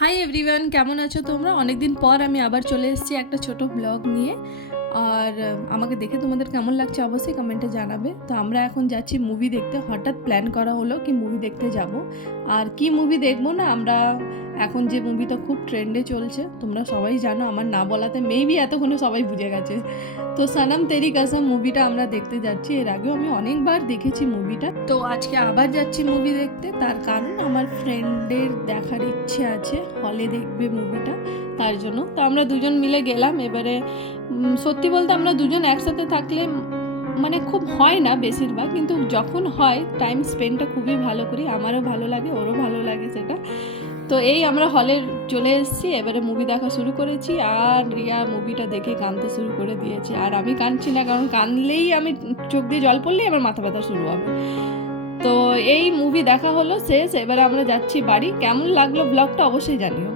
Hi everyone, কেমন আছো তোমরা? অনেক দিন পর আমি আবার চলে এসেছি একটা ছোট ব্লগ নিয়ে। আর আমাকে দেখে তোমাদের কেমন লাগছে অবশ্যই কমেন্টে জানাবে। তো আমরা এখন যাচ্ছি মুভি দেখতে। হঠাৎ প্ল্যান করা হলো কি মুভি দেখতে যাব। আর কি মুভি দেখবো না, আমরা এখন যে মুভিটা খুব ট্রেন্ডে চলছে তোমরা সবাই জানো, আমার না বলাতে মেবি এতক্ষণে সবাই বুঝে গেছে। তো সনম তেরি কসম মুভিটা আমরা দেখতে যাচ্ছি। এর আগেও আমি অনেকবার দেখেছি মুভিটা, তো আজকে আবার যাচ্ছি মুভি দেখতে। তার কারণ আমার ফ্রেন্ডের দেখার ইচ্ছে আছে, হলে দেখবে মুভিটা, তার জন্য। তো আমরা দুজন মিলে গেলাম। এবারে সত্যি বলতে আমরা দুজন একসাথে থাকলে মানে খুব হয় না বেশিরভাগ, কিন্তু যখন হয় টাইম স্পেন্ডটা খুবই ভালো করি। আমারও ভালো লাগে, ওরও ভালো লাগে সেটা। তো এই আমরা হলে চলে এসেছি, এবারে মুভি দেখা শুরু করেছি। আর রিয়া মুভিটা দেখে কাঁদতে শুরু করে দিয়েছে। আর আমি কাঁদছি না, কারণ কাঁদলেই আমি চোখ দিয়ে জল পড়লেই আমার মাথা ব্যথা শুরু হবে। তো এই মুভি দেখা হলো শেষ, এবারে আমরা যাচ্ছি বাড়ি। কেমন লাগলো ব্লগটা অবশ্যই জানিও।